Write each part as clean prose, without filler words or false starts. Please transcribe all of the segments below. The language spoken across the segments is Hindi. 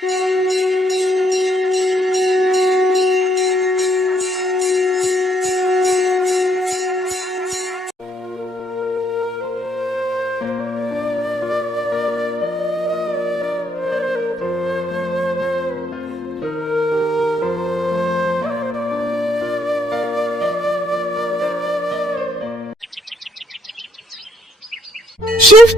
शिव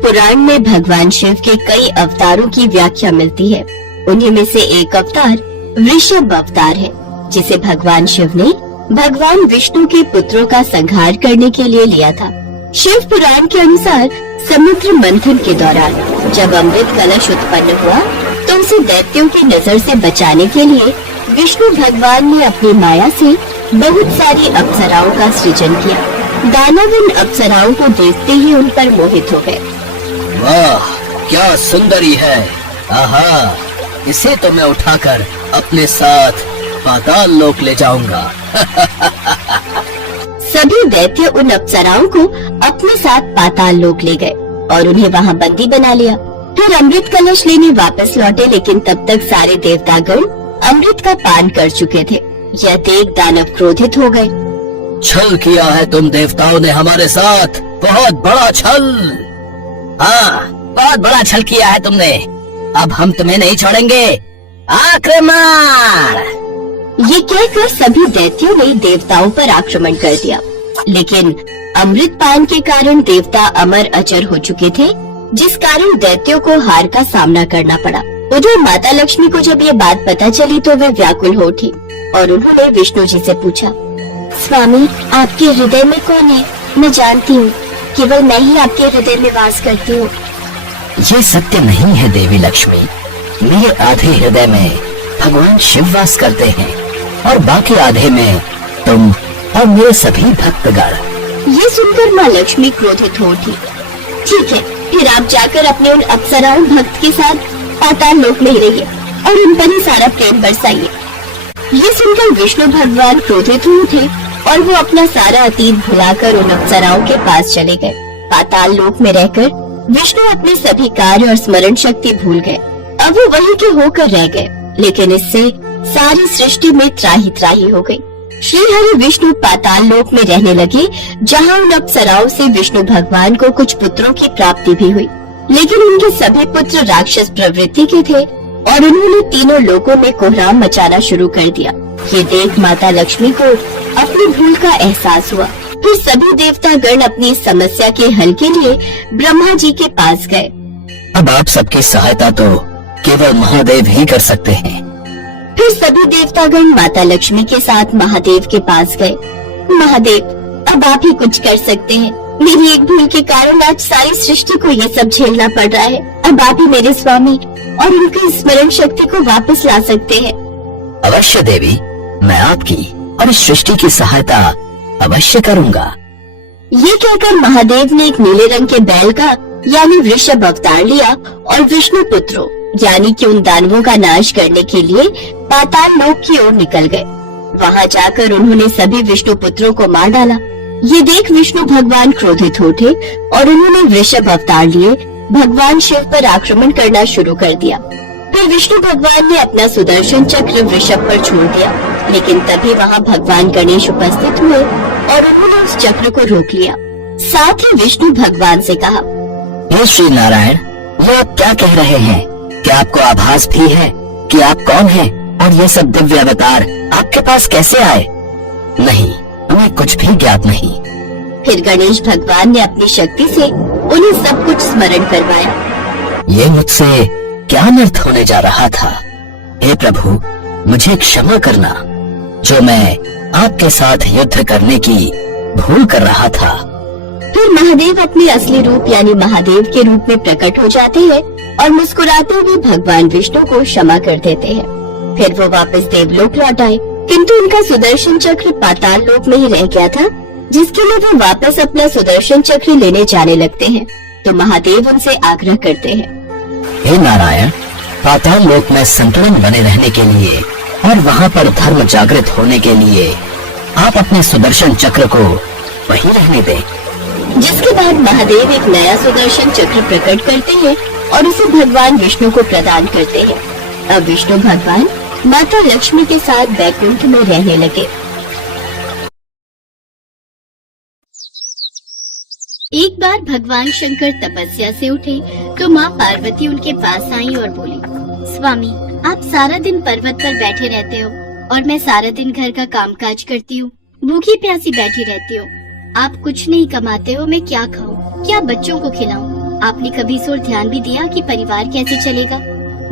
पुराण में भगवान शिव के कई अवतारों की व्याख्या मिलती है। उन्हीं में से एक अवतार वृषभ अवतार है, जिसे भगवान शिव ने भगवान विष्णु के पुत्रों का संहार करने के लिए लिया था। शिव पुराण के अनुसार समुद्र मंथन के दौरान जब अमृत कलश उत्पन्न हुआ तो उसे दैत्यों की नजर से बचाने के लिए विष्णु भगवान ने अपनी माया से बहुत सारी अप्सराओं का सृजन किया। दानव इन अप्सराओं को देखते ही उन पर मोहित हो गए। वाह, क्या सुंदरी है! आहा, इसे तो मैं उठाकर अपने साथ पाताल लोक ले जाऊंगा। सभी दैत्य उन अप्सराओं को अपने साथ पाताल लोक ले गए और उन्हें वहां बंदी बना लिया। फिर अमृत कलश लेने वापस लौटे, लेकिन तब तक सारे देवतागण अमृत का पान कर चुके थे। यह देख दानव क्रोधित हो गए। छल किया है तुम देवताओं ने हमारे साथ, बहुत बड़ा छल। हाँ, बहुत बड़ा छल किया है तुमने। अब हम तुम्हें नहीं छोड़ेंगे। आक्रमण! ये कहकर सभी दैत्यों ने देवताओं पर आक्रमण कर दिया, लेकिन अमृत पान के कारण देवता अमर अचर हो चुके थे, जिस कारण दैत्यों को हार का सामना करना पड़ा। उधर माता लक्ष्मी को जब ये बात पता चली तो वे व्याकुल हो उठी और उन्होंने विष्णु जी से पूछा, स्वामी, आपके हृदय में कौन है? मैं जानती हूँ, केवल मैं ही आपके हृदय में वास करती हूँ। ये सत्य नहीं है देवी लक्ष्मी। मेरे आधे हृदय में भगवान शिव वास करते हैं और बाकी आधे में तुम और मेरे सभी भक्तगण। ये सुनकर माँ लक्ष्मी क्रोधित हो उठी। ठीक है, फिर आप जाकर अपने उन अप्सराओं भक्त के साथ पाताल लोक ले रहिए और उन पर ही सारा प्रेम बरसाइए। ये सुनकर विष्णु भगवान क्रोधित हुए थे और वो अपना सारा अतीत भुलाकर उन अप्सराओं के पास चले गए। पाताल लोक में रहकर विष्णु अपने सभी कार्य और स्मरण शक्ति भूल गए। अब वो वहीं के होकर रह गए, लेकिन इससे सारी सृष्टि में त्राही त्राही हो गई। श्री हरि विष्णु पाताल लोक में रहने लगे, जहाँ उन अप्सराओं से विष्णु भगवान को कुछ पुत्रों की प्राप्ति भी हुई, लेकिन उनके सभी पुत्र राक्षस प्रवृत्ति के थे और उन्होंने तीनों लोकों में कोहराम मचाना शुरू कर दिया। ये देख माता लक्ष्मी को अपनी भूल का एहसास हुआ। फिर सभी देवता गण अपनी समस्या के हल के लिए ब्रह्मा जी के पास गए। अब आप सबकी सहायता तो केवल महादेव ही कर सकते हैं। फिर सभी देवतागण माता लक्ष्मी के साथ महादेव के पास गए। महादेव, अब आप ही कुछ कर सकते हैं। मेरी एक भूल के कारण आज सारी सृष्टि को ये सब झेलना पड़ रहा है। अब आप ही मेरे स्वामी और उनकी स्मरण शक्ति को वापस ला सकते हैं। अवश्य देवी, मैं आपकी और इस सृष्टि की सहायता अवश्य करूंगा। ये कहकर महादेव ने एक नीले रंग के बैल का यानी वृषभ अवतार लिया और विष्णु पुत्रों यानी कि उन दानवों का नाश करने के लिए पाताल लोक की ओर निकल गए। वहाँ जाकर उन्होंने सभी विष्णु पुत्रों को मार डाला। ये देख विष्णु भगवान क्रोधित हो उठे और उन्होंने वृषभ अवतार लिए भगवान शिव पर आक्रमण करना शुरू कर दिया। फिर विष्णु भगवान ने अपना सुदर्शन चक्र वृषभ पर छोड़ दिया, लेकिन तभी वहाँ भगवान गणेश उपस्थित हुए और उन्होंने उस चक्र को रोक लिया। साथ ही विष्णु भगवान से कहा, हे श्री नारायण, ये आप क्या कह रहे हैं? क्या आपको आभास भी है कि आप कौन हैं और ये सब दिव्य अवतार आपके पास कैसे आए? नहीं, हमें कुछ भी ज्ञात नहीं। फिर गणेश भगवान ने अपनी शक्ति से उन्हें सब कुछ स्मरण करवाया। ये मुझसे क्या अनर्थ होने जा रहा था? हे प्रभु, मुझे क्षमा करना, जो मैं आपके साथ युद्ध करने की भूल कर रहा था। फिर महादेव अपने असली रूप यानी महादेव के रूप में प्रकट हो जाते हैं और मुस्कुराते हुए भगवान विष्णु को क्षमा कर देते हैं। फिर वो वापस देवलोक लौट आए, किंतु उनका सुदर्शन चक्र पाताल लोक में ही रह गया था, जिसके लिए वो वापस अपना सुदर्शन चक्र लेने जाने लगते हैं। तो महादेव उनसे आग्रह करते हैं, हे नारायण, पाताल लोक में संतुलन बने रहने के लिए और वहाँ पर धर्म जागृत होने के लिए आप अपने सुदर्शन चक्र को वहीं रहने दें। जिसके बाद महादेव एक नया सुदर्शन चक्र प्रकट करते हैं और उसे भगवान विष्णु को प्रदान करते हैं। अब विष्णु भगवान माता लक्ष्मी के साथ बैकुंठ में रहने लगे। एक बार भगवान शंकर तपस्या से उठे तो माँ पार्वती उनके पास आई और बोली, स्वामी, आप सारा दिन पर्वत पर बैठे रहते हो और मैं सारा दिन घर का कामकाज करती हूँ, भूखी प्यासी बैठी रहती हूँ। आप कुछ नहीं कमाते हो, मैं क्या खाऊं, क्या बच्चों को खिलाऊं? आपने कभी इस ओर ध्यान भी दिया कि परिवार कैसे चलेगा?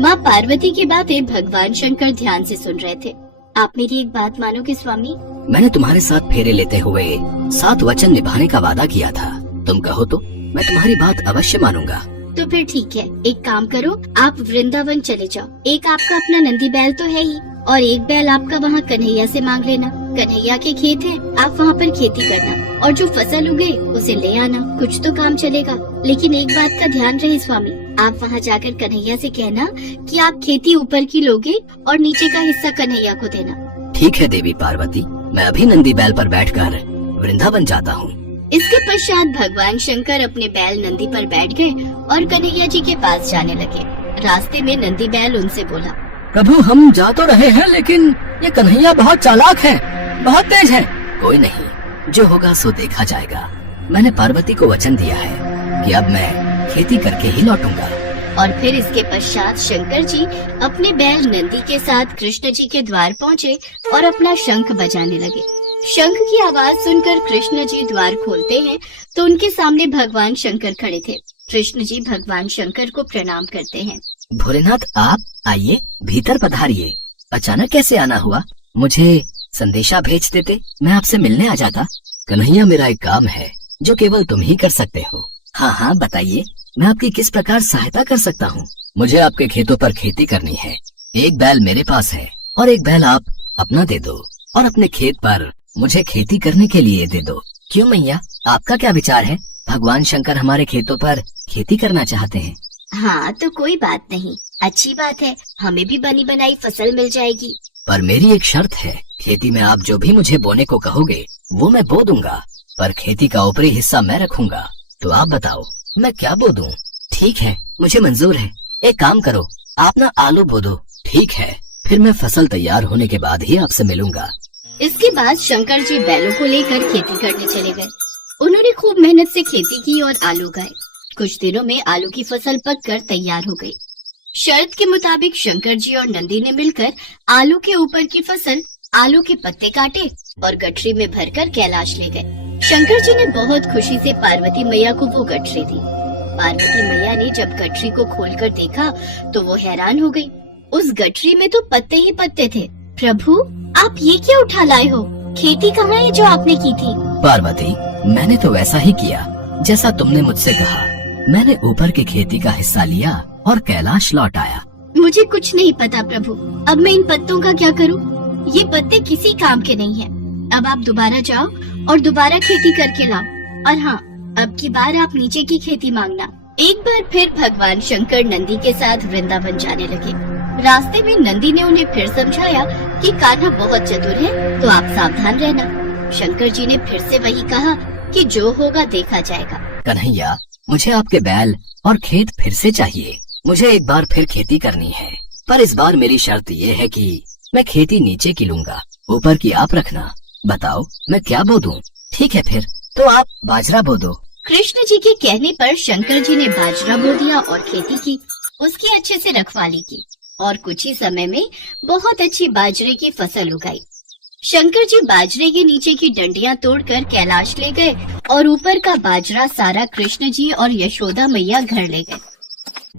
माँ पार्वती की बातें भगवान शंकर ध्यान से सुन रहे थे। आप मेरी एक बात मानोगे स्वामी? मैंने तुम्हारे साथ फेरे लेते हुए 7 वचन निभाने का वादा किया था। तुम कहो तो मैं तुम्हारी बात अवश्य मानूंगा। तो फिर ठीक है, एक काम करो, आप वृंदावन चले जाओ। एक आपका अपना नंदी बैल तो है ही, और एक बैल आपका वहाँ कन्हैया से मांग लेना। कन्हैया के खेत है, आप वहाँ पर खेती करना और जो फसल उगे उसे ले आना। कुछ तो काम चलेगा। लेकिन एक बात का ध्यान रहे स्वामी, आप वहाँ जाकर कन्हैया से कहना कि आप खेती ऊपर की लोगे और नीचे का हिस्सा कन्हैया को देना। ठीक है देवी पार्वती, मैं अभी नंदी बैल पर बैठकर वृंदावन जाता हूँ। इसके पश्चात भगवान शंकर अपने बैल नंदी पर बैठ गए और कन्हैया जी के पास जाने लगे। रास्ते में नंदी बैल उनसे बोला, प्रभु, हम जा तो रहे हैं लेकिन ये कन्हैया बहुत चालाक है, बहुत तेज है। कोई नहीं, जो होगा सो देखा जाएगा। मैंने पार्वती को वचन दिया है कि अब मैं खेती करके ही लौटूंगा। और फिर इसके पश्चात शंकर जी अपने बैल नंदी के साथ कृष्ण जी के द्वार पहुँचे और अपना शंख बजाने लगे। शंख की आवाज सुनकर कृष्ण जी द्वार खोलते हैं तो उनके सामने भगवान शंकर खड़े थे। कृष्ण जी भगवान शंकर को प्रणाम करते हैं। भोलेनाथ, आप आइए, भीतर पधारिए। अचानक कैसे आना हुआ? मुझे संदेशा भेज देते, मैं आपसे मिलने आ जाता। कन्हैया, मेरा एक काम है जो केवल तुम ही कर सकते हो। हाँ हाँ, बताइए, मैं आपकी किस प्रकार सहायता कर सकता हूँ? मुझे आपके खेतों पर खेती करनी है। एक बैल मेरे पास है और एक बैल आप अपना दे दो और अपने खेत पर मुझे खेती करने के लिए दे दो। क्यों मैया, आपका क्या विचार है? भगवान शंकर हमारे खेतों पर खेती करना चाहते हैं। हाँ तो कोई बात नहीं, अच्छी बात है, हमें भी बनी बनाई फसल मिल जाएगी। पर मेरी एक शर्त है, खेती में आप जो भी मुझे बोने को कहोगे वो मैं बो दूंगा, पर खेती का ऊपरी हिस्सा मैं रखूंगा। तो आप बताओ मैं क्या बो दूं? ठीक है, मुझे मंजूर है। एक काम करो, आप ना आलू बो दो। ठीक है, फिर मैं फसल तैयार होने के बाद ही आपसे मिलूंगा। इसके बाद शंकर जी बैलों को लेकर खेती करने चले गए। उन्होंने खूब मेहनत से खेती की और आलू उगाए। कुछ दिनों में आलू की फसल पककर तैयार हो गई। शर्त के मुताबिक शंकर जी और नंदी ने मिलकर आलू के ऊपर की फसल, आलू के पत्ते काटे और गठरी में भरकर कैलाश ले गए। शंकर जी ने बहुत खुशी से पार्वती मैया को वो गठरी दी। पार्वती मैया ने जब गठरी को खोलकर देखा तो वो हैरान हो गई। उस गठरी में तो पत्ते ही पत्ते थे। प्रभु, आप ये क्या उठा लाए हो? खेती कहाँ है जो आपने की थी? पार्वती, मैंने तो वैसा ही किया जैसा तुमने मुझसे कहा। मैंने ऊपर की खेती का हिस्सा लिया और कैलाश लौट आया। मुझे कुछ नहीं पता प्रभु, अब मैं इन पत्तों का क्या करूं? ये पत्ते किसी काम के नहीं हैं। अब आप दोबारा जाओ और दोबारा खेती करके लाओ। और हाँ, अब की बार आप नीचे की खेती मांगना। एक बार फिर भगवान शंकर नंदी के साथ वृंदावन जाने लगे। रास्ते में नंदी ने उन्हें फिर समझाया कि कान्हा बहुत चतुर है, तो आप सावधान रहना। शंकर जी ने फिर से वही कहा कि जो होगा देखा जाएगा। कन्हैया, मुझे आपके बैल और खेत फिर से चाहिए। मुझे एक बार फिर खेती करनी है, पर इस बार मेरी शर्त ये है कि मैं खेती नीचे की लूंगा, ऊपर की आप रखना। बताओ मैं क्या बो दूं? ठीक है, फिर तो आप बाजरा बो दो। कृष्ण जी के कहने पर शंकर जी ने बाजरा बो दिया और खेती की। उसकी अच्छे से रखवाली की और कुछ ही समय में बहुत अच्छी बाजरे की फसल उगाई। शंकर जी बाजरे के नीचे की डंडियां तोड़कर कैलाश ले गए और ऊपर का बाजरा सारा कृष्ण जी और यशोदा मैया घर ले गए।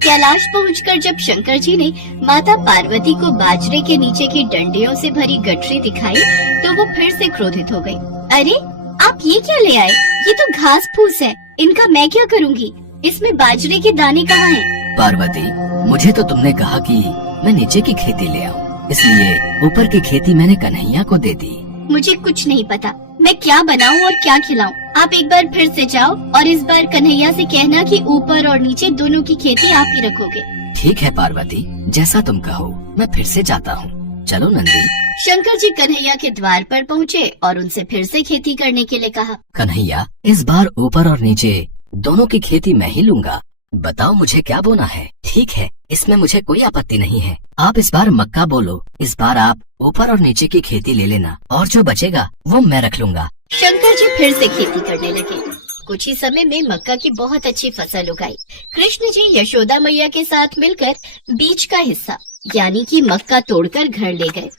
कैलाश पहुंचकर जब शंकर जी ने माता पार्वती को बाजरे के नीचे की डंडियों से भरी गठरी दिखाई तो वो फिर से क्रोधित हो गई। अरे, आप ये क्या ले आए? ये तो घास फूस है, इनका मैं क्या करूँगी? इसमें बाजरे के दाने कहाँ हैं? पार्वती, मुझे तो तुमने कहा कि मैं नीचे की खेती ले आऊं, इसलिए ऊपर की खेती मैंने कन्हैया को दे दी। मुझे कुछ नहीं पता, मैं क्या बनाऊं और क्या खिलाऊं। आप एक बार फिर से जाओ और इस बार कन्हैया से कहना कि ऊपर और नीचे दोनों की खेती आप ही रखोगे। ठीक है पार्वती, जैसा तुम कहो, मैं फिर से जाता हूँ। चलो नंदी। शंकर जी कन्हैया के द्वार पर पहुँचे और उनसे फिर से खेती करने के लिए कहा। कन्हैया, इस बार ऊपर और नीचे दोनों की खेती मैं ही लूंगा। बताओ मुझे क्या बोना है। ठीक है, इसमें मुझे कोई आपत्ति नहीं है। आप इस बार मक्का बोलो। इस बार आप ऊपर और नीचे की खेती ले लेना और जो बचेगा वो मैं रख लूंगा। शंकर जी फिर से खेती करने लगे। कुछ ही समय में मक्का की बहुत अच्छी फसल उगाई। कृष्ण जी यशोदा मैया के साथ मिलकर बीज का हिस्सा यानी कि मक्का तोड़कर घर ले गए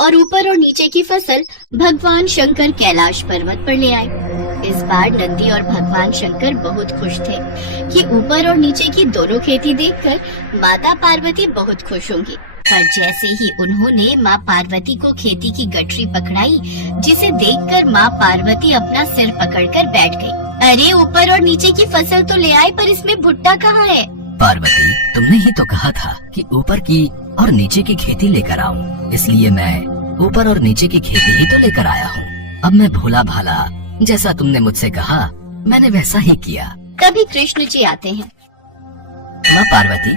और ऊपर और नीचे की फसल भगवान शंकर कैलाश पर्वत पर ले आए। इस बार नंदी और भगवान शंकर बहुत खुश थे कि ऊपर और नीचे की दोनों खेती देखकर माता पार्वती बहुत खुश होंगी। पर जैसे ही उन्होंने माँ पार्वती को खेती की गठरी पकड़ाई, जिसे देखकर माँ पार्वती अपना सिर पकड़कर बैठ गई। अरे ऊपर और नीचे की फसल तो ले आए, पर इसमें भुट्टा कहाँ है? पार्वती, तुमने ही तो कहा था कि ऊपर की और नीचे की खेती लेकर आऊं, इसलिए मैं ऊपर और नीचे की खेती ही तो लेकर आया हूँ। अब मैं भोला भाला जैसा तुमने मुझसे कहा मैंने वैसा ही किया। तभी कृष्ण जी आते हैं। माँ पार्वती,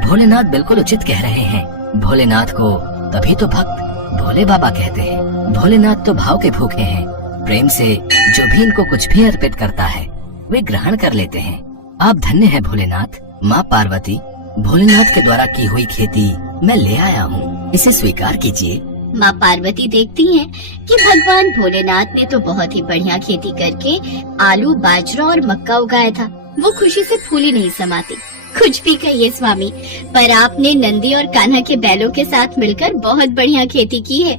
भोलेनाथ बिल्कुल उचित कह रहे हैं। भोलेनाथ को तभी तो भक्त भोले बाबा कहते हैं। भोलेनाथ तो भाव के भूखे हैं। प्रेम से जो भी इनको कुछ भी अर्पित करता है वे ग्रहण कर लेते हैं। आप धन्य हैं भोलेनाथ। माँ पार्वती, भोलेनाथ के द्वारा की हुई खेती मैं ले आया हूँ, इसे स्वीकार कीजिए। माँ पार्वती देखती हैं कि भगवान भोलेनाथ ने तो बहुत ही बढ़िया खेती करके आलू, बाजरा और मक्का उगाया था। वो खुशी से फूली नहीं समाती। कुछ भी कहिए स्वामी, पर आपने नंदी और कान्हा के बैलों के साथ मिलकर बहुत बढ़िया खेती की है।